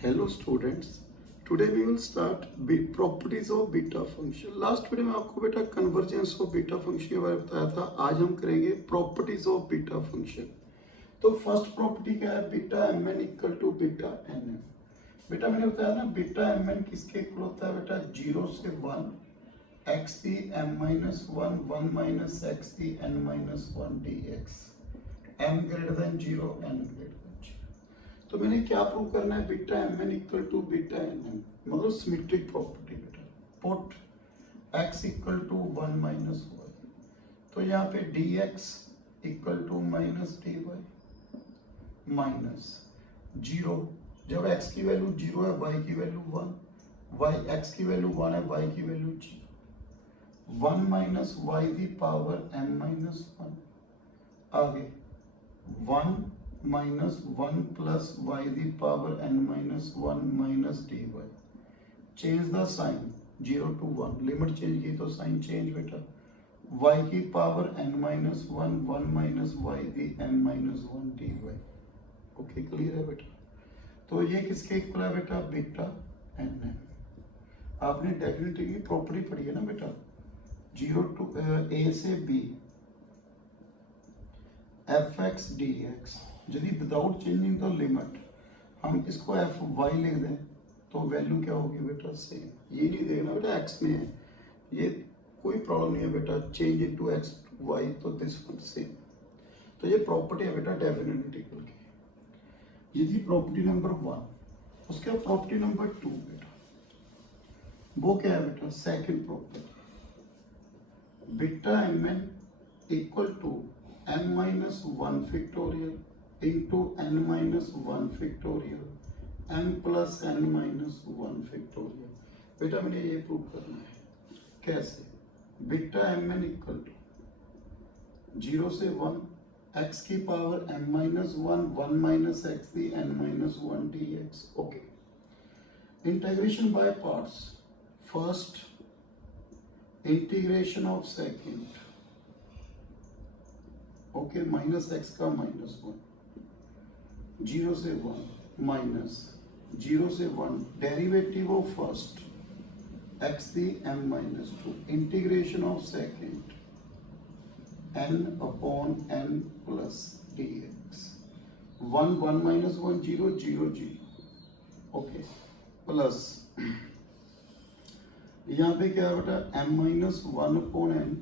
Hello students, today we will start properties of beta function. Last video में आपको बेटा convergence of beta function के बारे में बताया था. आज हम करेंगे प्रॉपर्टीज ऑफ बीटा फंक्शन. तो फर्स्ट प्रॉपर्टी क्या है? Beta M N equal to beta N M. बेटा मैंने बताया ना बीटा एम एन किसके इक्वल होता है बेटा? 0 से 1 X the M minus 1 1 minus x the N minus 1 D X M greater than 0 N greater. तो मैंने क्या प्रूव करना है? Beta M N equal to beta N M, मतलब सिमेट्रिक प्रॉपर्टी बेटा. Put x equal to 1 minus y, तो यहाँ पे dx equal to minus dy minus 0. जब x की वैल्यू 0 है, y की वैल्यू 1, y x की वैल्यू 1 है, y की value 0. 1 minus Y the power m minus 1. आगे 1 minus 1 plus y the power n minus 1 minus d y. Change the sign 0 to 1, limit change की तो sign change बेटा. y की power n minus 1 1 minus Y the m minus 1 D Y. Okay, clear है बेटा? तो ये किसके इक्वल है बेटा? Beta N M. आपने डेफिनेटली की प्रॉपर्टी पढ़ी है ना बेटा? 0 टू a से b F X D X, यदि विदाउट चेंजिंग द लिमिट हम इसको एफ वाई लिख दें तो वैल्यू क्या होगी बेटा? सेम. ये नहीं देखना बेटा एक्स में है, ये कोई प्रॉब्लम नहीं है बेटा. Change into x y तो दिस वन सेम. तो ये प्रॉपर्टी है बेटा डेफिनेट इंटीग्रल की. यदि प्रॉपर्टी नंबर 1, उसके बाद प्रॉपर्टी नंबर 2 बेटा, वो क्या है बेटा? Second property, beta M N equal to m minus 1 factorial into n minus 1 factorial m plus n minus 1 factorial. बेटा मैंने ये प्रूव करना है. कैसे? Beta M N equal to 0 से 1 x की power m minus 1 1 minus x the n minus 1 D x. Okay, integration by parts. First integration of second. Okay, minus x का minus 1 0 से 1 माइनस 0 से 1 derivative of first x the m minus 2 integration of second n upon n plus d x. 1 1 minus 1 0 0 0. Okay, plus यहाँ पे क्या है बेटा? m minus 1 upon n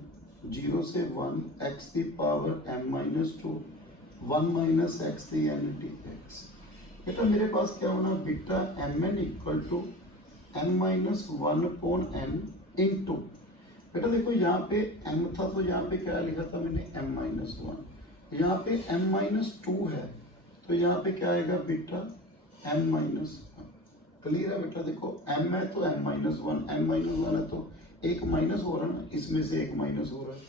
0 से 1 x the power m minus 2 1 minus x the n d x. बेटा मेरे पास क्या होना? Beta M N equal to m minus 1 upon n into. बेटा देखो यहाँ पे m था तो यहाँ पे क्या लिखा था मैंने? m minus 1. यहाँ पे m माइनस 2 है तो यहाँ पे क्या आएगा? Beta m minus 1. क्लियर है बेटा? देखो m है तो m माइनस 1, m माइनस 1 है तो एक माइनस हो रहा है ना, इसमें से एक माइनस हो रहा है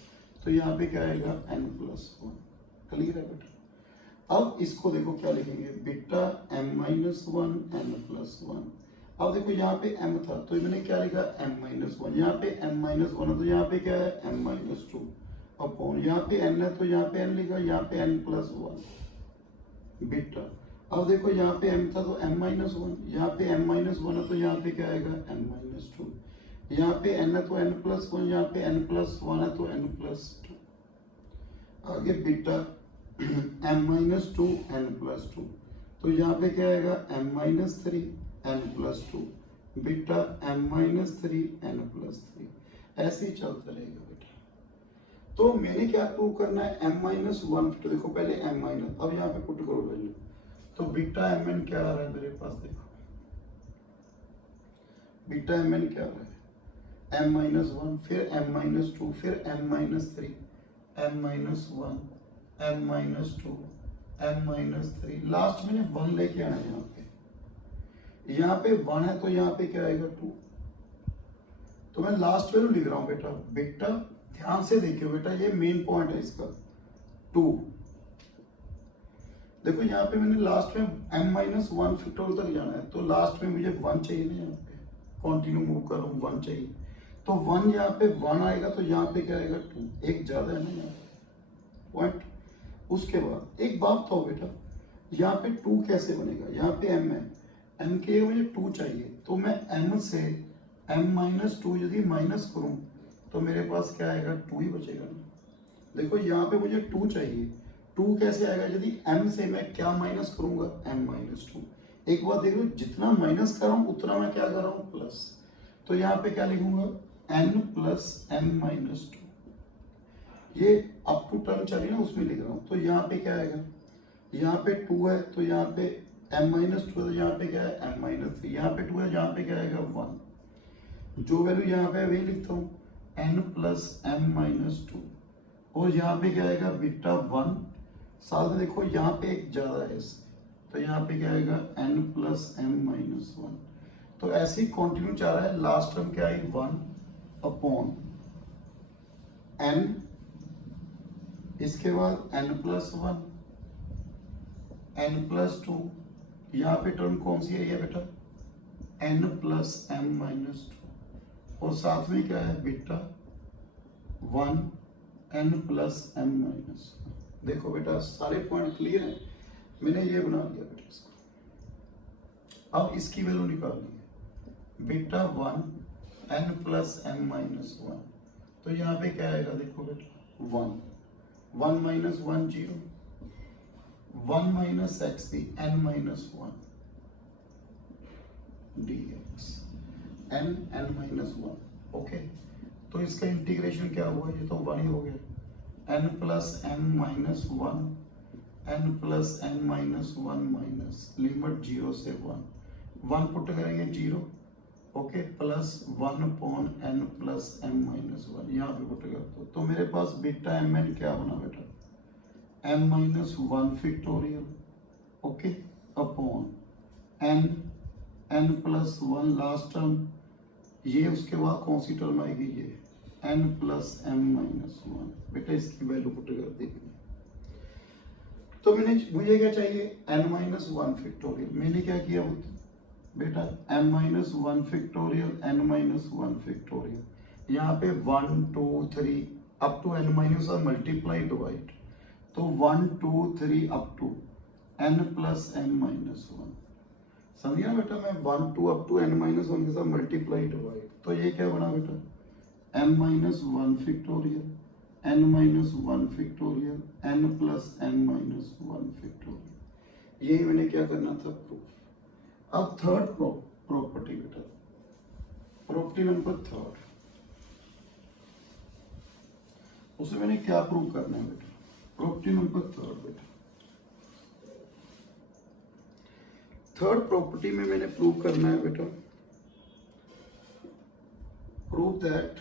तो यहाँ पे क्या आएगा? n plus 1. क्लियर है बेटा? अब इसको देखो क्या लिखेंगे? Beta m minus 1 n plus 1. अब देखो यहाँ पे m था तो मैंने क्या लिखा? m minus 1. यहाँ पे m माइनस 1 है तो यहाँ पे क्या है? m माइनस 2 अपॉन यहाँ पे n है तो यहाँ पे n लिखा, यहाँ पे n प्लस 1 बीटा. अब देखो यहाँ पे m था तो m माइनस 1, यहाँ पे m माइनस 1 है तो यहाँ पे क्या आएगा? n minus 2. यहाँ पे n है तो n प्लस 1, यहाँ पे n प्लस 1 है तो n प्लस 2. आगे beta m minus 2 n plus 2, तो यहाँ पे क्या आएगा? m minus 3 n plus 2 beta m minus 3 n plus 3. ऐसे ही चलता रहेगा बेटा. तो मैंने क्या प्रूव करना है? m minus 1. तो देखो पहले m माइनस, अब यहाँ पे पुट करो वैल्यू, तो बीटा एम एन क्या आ रहा है मेरे पास? देखो बीटा एम एन क्या आ रहा है? m माइनस 1, फिर m माइनस 2, फिर m minus 3, m minus 1, m minus 2, m minus 3. Last में 1 लेके आना है. यहाँ पे 1 है तो यहाँ पे क्या आएगा? 2. तो मैं लास्ट वैल्यू लिख रहा हूँ बेटा. बेटा ध्यान से देखियो बेटा, ये मेन पॉइंट है इसका. 2. देखो यहाँ पे मैंने लास्ट में m माइनस 1 फैक्टोरियल तक जाना है तो लास्ट में मुझे 1 चाहिए ना. यहाँ पे कंटिन्यू मूव कर रहा हूँ, 1 चाहिए तो 1 यहाँ पे 1 आएगा तो यहाँ पे क्या आएगा? 2. एक ज्यादा है ना यहाँ पे पॉइंट. उसके बाद एक बात तो बेटा, यहाँ पे 2 कैसे बनेगा? यहाँ पे m है, m के मुझे 2 चाहिए, तो मैं m से m-2 यदि माइनस करूं तो मेरे पास क्या आएगा, 2 ही बचेगा ना। देखो यहाँ पे मुझे 2 चाहिए, 2 कैसे आएगा, यदि m से मैं क्या माइनस करूंगा, m-2। एक बात देख लो, जितना माइनस कर रहा हूं उतना मैं क्या कर रहा हूं, प्लस। तो यहाँ पे क्या लिखूंगा, n प्लस m-2। ये अप टू टर्म चली ना, उसमें लिख रहा हूं। तो यहाँ पे क्या आएगा, यहाँ पे 2 है तो यहाँ पे m-2 है, तो यहाँ पे क्या है, m-3। यहाँ पे 2 है, यहाँ पे क्या आएगा, 1। जो वैल्यू यहाँ पे वही लिखता हूँ, n प्लस m-2। और यहाँ पे क्या आएगा, बीटा 1। साथ में देखो यहाँ पे एक ज्यादा है इससे, तो यहाँ पे क्या आएगा, n प्लस m-1। तो ऐसे ही कंटिन्यू चल रहा है। लास्ट टर्म क्या आई, 1 अपॉन n, इसके बाद n प्लस 1, n प्लस 2। यहाँ पे टर्म कौन सी है ये बेटा, n प्लस m-2। और साथ में क्या है, बीटा 1 n प्लस m-1। देखो बेटा सारे पॉइंट क्लियर है, मैंने ये बना दिया बेटा इसको। अब इसकी वैल्यू निकालनी है, बीटा 1 n प्लस m-1। तो यहाँ पे क्या आएगा, देखो बेटा 1 माइनस 1 0, 1 माइनस एक्स दी n-1 dx, n-1। ओके, तो इसका इंटीग्रेशन क्या हुआ, ये तो 1 ही हो गया, n plus m-1, n plus m-1 minus limit 0 से 1 पुट करेंगे 0। Okay, plus 1 upon n plus m-1 यहाँ पे पुट कर दो। तो मेरे पास बीटा mn क्या बना बेटा, m-1 factorial, okay, upon n plus 1 last term, ये उसके बाद कौन सी टर्म आएगी, ये n प्लस m-1। बेटा इसकी वैल्यू पुट कर देंगे। तो मुझे क्या चाहिए, n-1 फैक्टोरियल। मैंने क्या किया बेटा, m-1 फैक्टोरियल, n-1 फैक्टोरियल। यहाँ पे 1 2 3 up to n- multiply divide, तो 1 2 3 up to n plus m-1। समझिए ना बेटा, मैं 1 2 अप टू n-1 के साथ मल्टीप्लाई डिवाइड, तो ये क्या बना बेटा, m-1 factorial, n-1 factorial, n plus m-1 factorial. यही मैंने क्या करना था, प्रूफ। अब थर्ड प्रॉपर्टी बेटा, प्रॉपर्टी नंबर 3, उसे मैंने क्या प्रूव करना है बेटा, प्रॉपर्टी नंबर 3 बेटा। थर्ड प्रॉपर्टी में मैंने प्रूव करना है बेटा, prove that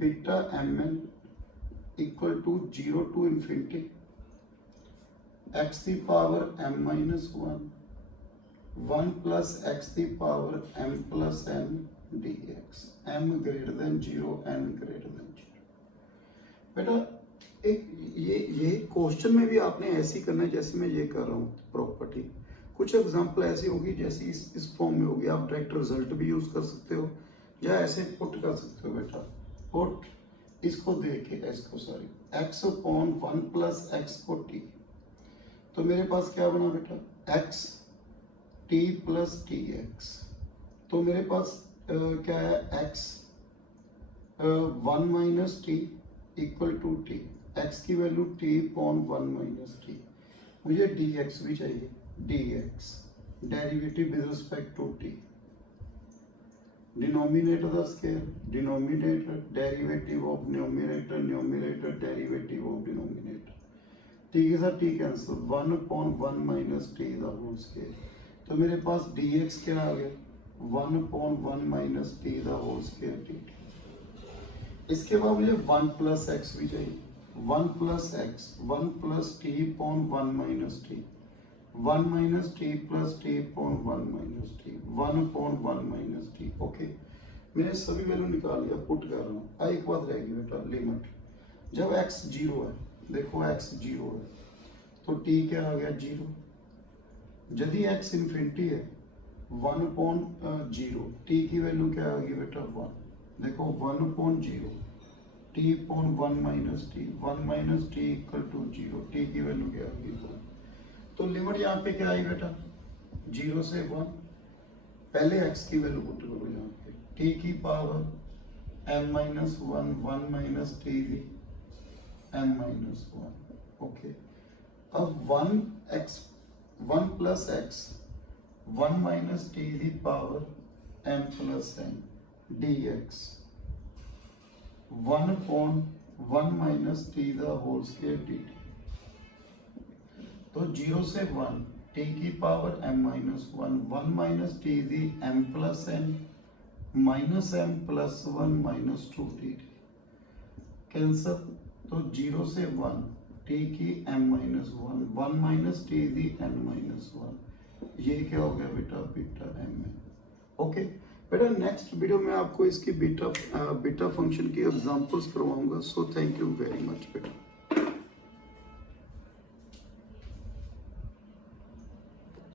beta mn equal to 0 to infinity x the power m-1 1 plus x the power m plus n dx, m greater than 0, n greater than 0। बेटा एक ये question में भी आपने ऐसे ही करना है जैसे मैं ये कर रहा हूँ प्रॉपर्टी। कुछ एग्जांपल ऐसी होगी जैसे इस फॉर्म में होगी, आप डायरेक्ट रिजल्ट भी यूज कर सकते हो या ऐसे पुट कर सकते हो बेटा। पुट इसको देखे, इसको sorry x upon 1 plus x को t, तो मेरे पास क्या बना बेटा, x t plus t x. तो मेरे पास क्या है, x 1 minus t equal to t, x की value t upon 1 minus t. मुझे dx भी चाहिए, dx derivative with respect to t, denominator the square, denominator derivative of numerator, numerator derivative of denominator. t के साथ t cancel, 1 upon 1 minus t the whole square. तो मेरे पास dx क्या आ गया, 1 upon 1 minus t the whole square dt। इसके बाद मुझे 1 प्लस एक्स भी चाहिए, 1 plus x, 1 plus T upon 1 minus t, 1 minus T plus T upon 1 minus t, 1 upon 1 minus T. Okay, मैंने सभी वैल्यू निकाल लिया, पुट कर रहा हूँ। एक बात रहेगी बेटा, लिमिट जब x 0 है, देखो x 0 है तो t क्या आ गया, 0। यदि x इन्फिनिटी है, 1 अपॉन 0, t की वैल्यू क्या आ गई बेटा, 1। देखो 1 upon 0, t upon 1 minus t, 1 minus t equal to 0, t की वैल्यू क्या आ गई, 1। तो लिमिट यहाँ पे क्या आई बेटा, 0 से 1, पहले x की वैल्यू पुट करो यहाँ पे, t की power m minus 1, 1 minus t the m minus 1। Okay, अब 1 plus x 1 minus t the power m plus n dx 1 upon 1 minus t the whole square dt। तो 0 से 1 t की power m minus 1, 1 minus t the m plus n minus m plus 1 minus 2 t cancel. तो 0 से 1 t की m minus 1, 1 minus t दी n minus 1, ये क्या हो गया बेटा, बीटा m है। ओके बेटा, नेक्स्ट वीडियो में आपको इसकी बीटा फंक्शन की एग्जांपल्स करवाऊंगा। So thank you very much बेटा।